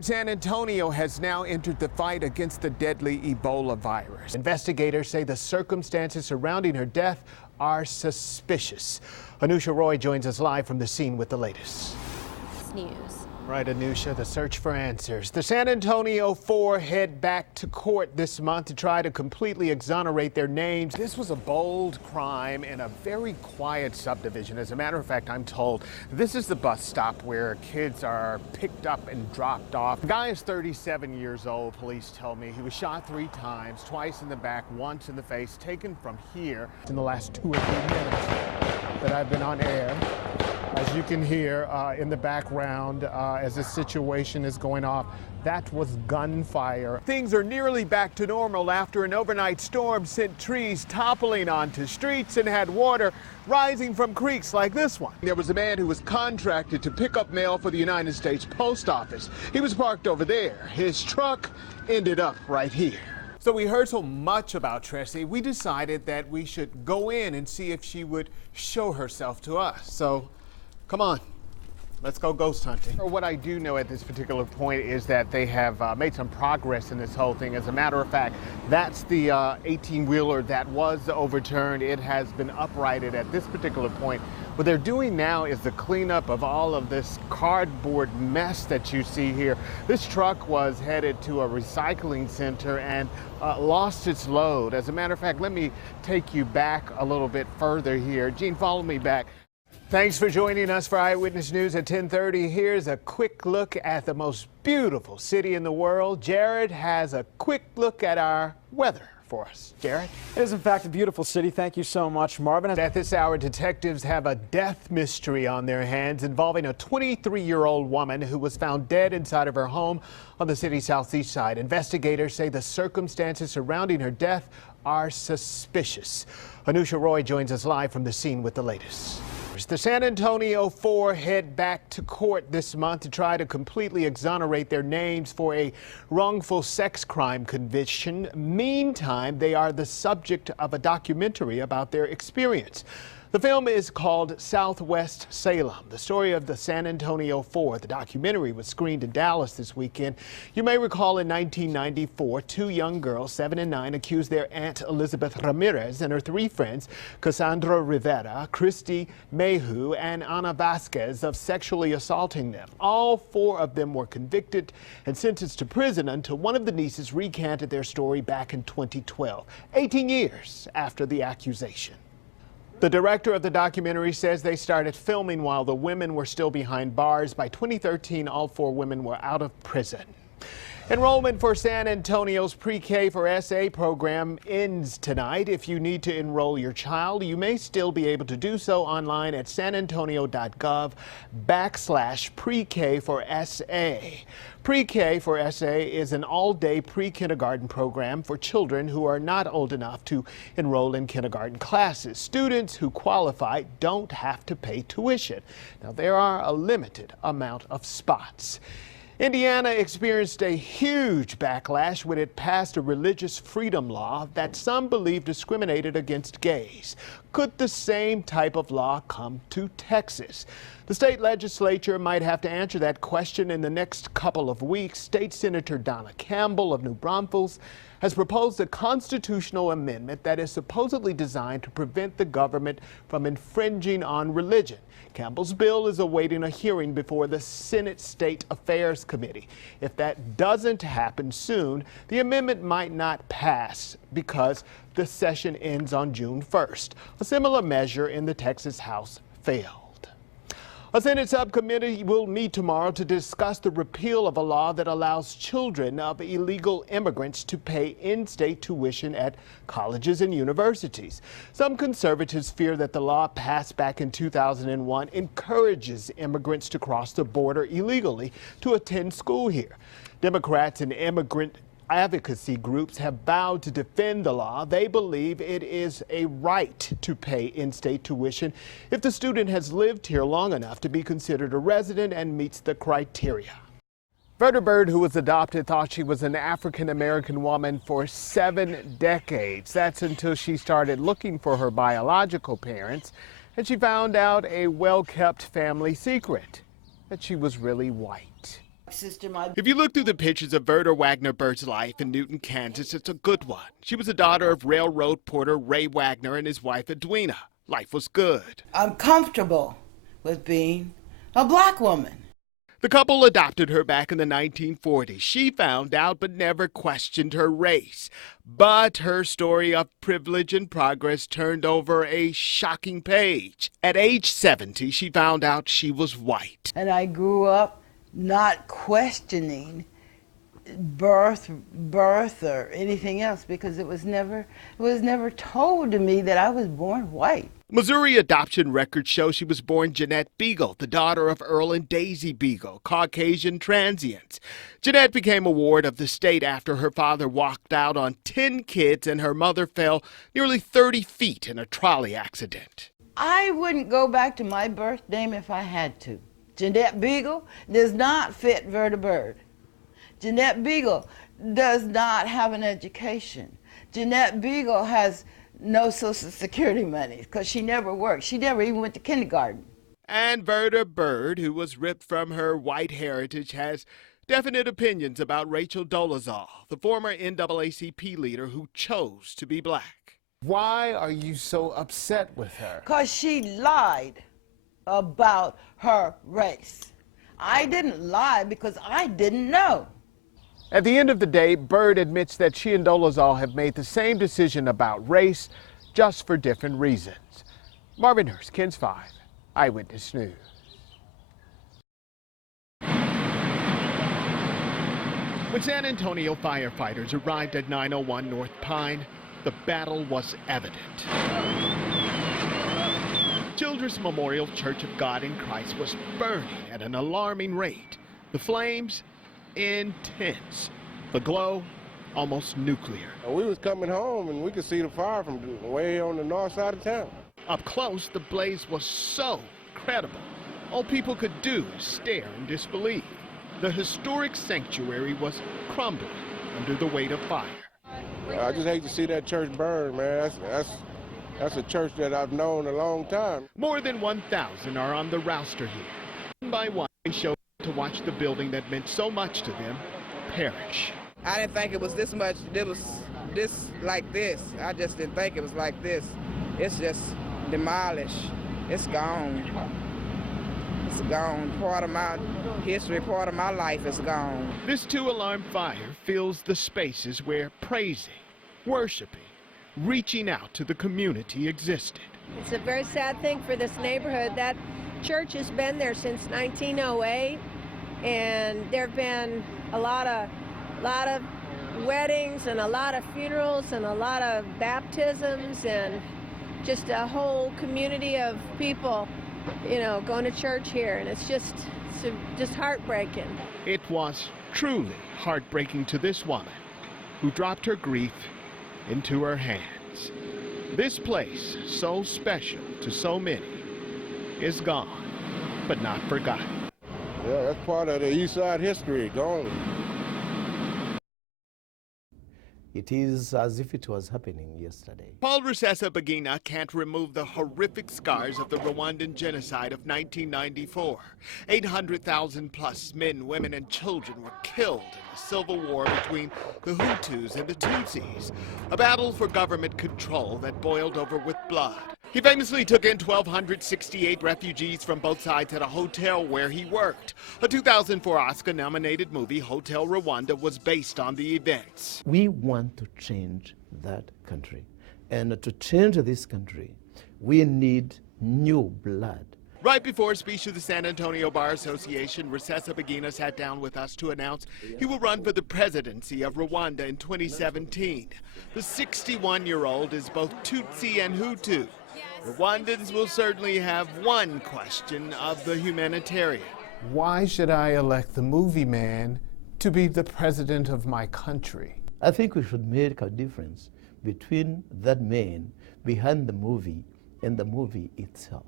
San Antonio has now entered the fight against the deadly Ebola virus. Investigators say the circumstances surrounding her death are suspicious. Anusha Roy joins us live from the scene with the latest. News. Right, Anusha, the search for answers. The San Antonio Four head back to court this month to try to completely exonerate their names. This was a bold crime in a very quiet subdivision. As a matter of fact, I'm told this is the bus stop where kids are picked up and dropped off. The guy is 37 years old, police tell me. He was shot 3 times, twice in the back, once in the face, taken from here. In the last 2 or 3 minutes that I've been on air, as you can hear in the background as this situation is going off, that was gunfire. Things are nearly back to normal after an overnight storm sent trees toppling onto streets and had water rising from creeks like this one. There was a man who was contracted to pick up mail for the United States Post Office. He was parked over there. His truck ended up right here. So we heard so much about Tressie, we decided that we should go in and see if she would show herself to us. So come on, let's go ghost hunting. What I do know at this particular point is that they have made some progress in this whole thing. As a matter of fact, that's the 18-wheeler that was overturned. It has been uprighted at this particular point. What they're doing now is the cleanup of all of this cardboard mess that you see here. This truck was headed to a recycling center and lost its load. As a matter of fact, let me take you back a little bit further here. Gene, follow me back. Thanks for joining us for Eyewitness News at 10:30. Here's a quick look at the most beautiful city in the world. Jared has a quick look at our weather for us. Jared? It is, in fact, a beautiful city. Thank you so much, Marvin. At this hour, detectives have a death mystery on their hands involving a 23-year-old woman who was found dead inside of her home on the city's southeast side. Investigators say the circumstances surrounding her death are suspicious. Anusha Roy joins us live from the scene with the latest. The San Antonio Four head back to court this month to try to completely exonerate their names for a wrongful sex crime conviction. Meantime, they are the subject of a documentary about their experience. The film is called Southwest Salem, the story of the San Antonio Four. The documentary was screened in Dallas this weekend. You may recall in 1994, 2 young girls, 7 and 9, accused their aunt Elizabeth Ramirez and her 3 friends, Cassandra Rivera, Christy Mayhew, and Ana Vasquez, of sexually assaulting them. All 4 of them were convicted and sentenced to prison until one of the nieces recanted their story back in 2012, 18 years after the accusation. The director of the documentary says they started filming while the women were still behind bars. By 2013, all 4 women were out of prison. Enrollment for San Antonio's Pre-K for SA program ends tonight. If you need to enroll your child, you may still be able to do so online at sanantonio.gov/Pre-K for SA. Pre-K for SA is an all-day pre-kindergarten program for children who are not old enough to enroll in kindergarten classes. Students who qualify don't have to pay tuition. Now, there are a limited amount of spots. Indiana experienced a huge backlash when it passed a religious freedom law that some believe discriminated against gays. Could the same type of law come to Texas? The state legislature might have to answer that question in the next couple of weeks. State Senator Donna Campbell of New Braunfels has proposed a constitutional amendment that is supposedly designed to prevent the government from infringing on religion. Campbell's bill is awaiting a hearing before the Senate State Affairs Committee. If that doesn't happen soon, the amendment might not pass because the session ends on June 1st. A similar measure in the Texas House failed. A Senate subcommittee will meet tomorrow to discuss the repeal of a law that allows children of illegal immigrants to pay in-state tuition at colleges and universities. Some conservatives fear that the law passed back in 2001 encourages immigrants to cross the border illegally to attend school here. Democrats and immigrant advocacy groups have vowed to defend the law. They believe it is a right to pay in-state tuition if the student has lived here long enough to be considered a resident and meets the criteria. Verda Bird, who was adopted, thought she was an African-American woman for 7 decades. That's until she started looking for her biological parents, and she found out a well-kept family secret, that she was really white. If you look through the pictures of Verda Wagner Bird's life in Newton, Kansas, it's a good one. She was the daughter of railroad porter Ray Wagner and his wife Edwina. Life was good. I'm comfortable with being a black woman. The couple adopted her back in the 1940s. She found out but never questioned her race. But her story of privilege and progress turned over a shocking page. At age 70, she found out she was white. And I grew up not questioning birth or anything else because it was never told to me that I was born white. Missouri adoption records show she was born Jeanette Beagle, the daughter of Earl and Daisy Beagle, Caucasian transients. Jeanette became a ward of the state after her father walked out on 10 kids and her mother fell nearly 30 feet in a trolley accident. I wouldn't go back to my birth name if I had to. Jeanette Beagle does not fit Verda Bird. Jeanette Beagle does not have an education. Jeanette Beagle has no Social Security money because she never worked. She never even went to kindergarten. And Verda Bird, who was ripped from her white heritage, has definite opinions about Rachel Dolezal, the former NAACP leader who chose to be black. Why are you so upset with her? Because she lied about her race. I didn't lie because I didn't know. At the end of the day, Bird admits that she and Dolezal have made the same decision about race, just for different reasons. Marvin Hurst, KENS 5, Eyewitness News. When San Antonio firefighters arrived at 901 North Pine, the battle was evident. Children's Memorial Church of God in Christ was burning at an alarming rate. The flames, intense. The glow, almost nuclear. We was coming home and we could see the fire from way on the north side of town. Up close, the blaze was so incredible. All people could do is stare in disbelief. The historic sanctuary was crumbling under the weight of fire. I just hate to see that church burn, man. That's a church that I've known a long time. More than 1,000 are on the roster here. One by one, they show to watch the building that meant so much to them perish. I didn't think it was this much. It was this like this. I just didn't think it was like this. It's just demolished. It's gone. It's gone. Part of my history, part of my life is gone. This two-alarm fire fills the spaces where praising, worshiping, reaching out to the community existed. It's a very sad thing for this neighborhood. That church has been there since 1908, and there have been a lot of weddings and a lot of funerals and a lot of baptisms and just a whole community of people, you know, going to church here, and it's just heartbreaking. It was truly heartbreaking to this woman who dropped her grief into her hands. This place, so special to so many, is gone, but not forgotten. Yeah, that's part of the East Side history, gone. It is as if it was happening yesterday. Paul Rusesabagina can't remove the horrific scars of the Rwandan genocide of 1994. 800,000 plus men, women, and children were killed in the civil war between the Hutus and the Tutsis, a battle for government control that boiled over with blood. He famously took in 1,268 refugees from both sides at a hotel where he worked. A 2004 Oscar-nominated movie, Hotel Rwanda, was based on the events. We want to change that country. And to change this country, we need new blood. Right before a speech to the San Antonio Bar Association, Rusesabagina sat down with us to announce he will run for the presidency of Rwanda in 2017. The 61-year-old is both Tutsi and Hutu. Rwandans will certainly have one question of the humanitarian. Why should I elect the movie man to be the president of my country? I think we should make a difference between that man behind the movie and the movie itself.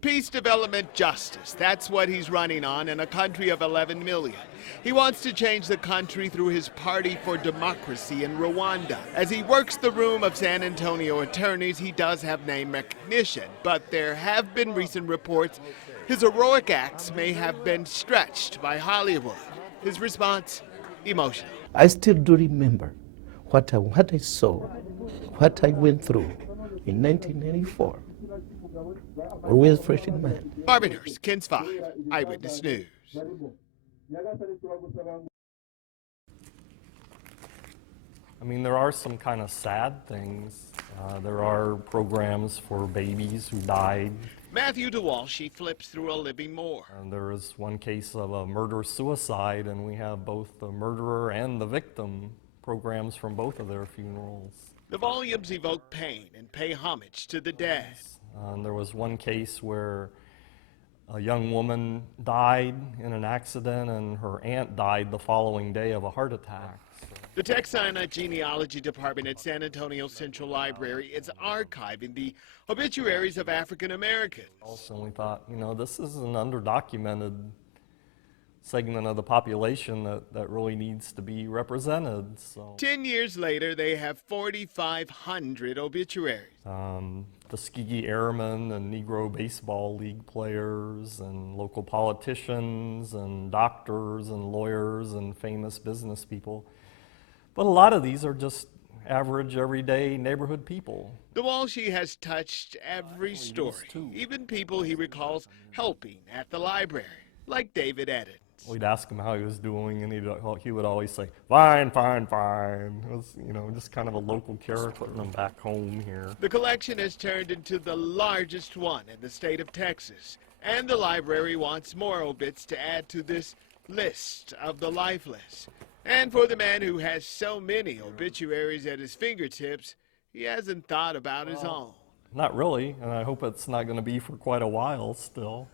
Peace, development, justice. That's what he's running on in a country of 11 million. He wants to change the country through his Party for Democracy in Rwanda. As he works the room of San Antonio attorneys, he does have name recognition, but there have been recent reports his heroic acts may have been stretched by Hollywood. His response, emotional. I still do remember what I saw, what I went through in 1994. Always fresh in mind. Marvin Hurst, KENS 5, Eyewitness News. I mean, there are some kind of sad things. There are programs for babies who died. Matthew DeWalsh flips through a living more. And there is one case of a murder-suicide, and we have both the murderer and the victim programs from both of their funerals. The volumes evoke pain and pay homage to the dead. And there was one case where a young woman died in an accident, and her aunt died the following day of a heart attack. The Texana Genealogy Department at San Antonio Central Library is archiving the obituaries of African Americans. Also, we thought, you know, this is an underdocumented segment of the population that really needs to be represented. So 10 years later, they have 4,500 obituaries. Tuskegee Airmen and Negro Baseball League players and local politicians and doctors and lawyers and famous business people. But a lot of these are just average, everyday neighborhood people. DeWalsh has touched every story, even people he recalls helping at the library, like David Eddins. We'd ask him how he was doing, and he would always say, fine, fine, fine. It was, you know, just kind of a local character, putting him back home here. The collection has turned into the largest one in the state of Texas, and the library wants more obits to add to this list of the lifeless. And for the man who has so many obituaries at his fingertips, he hasn't thought about his own. Not really, and I hope it's not going to be for quite a while still.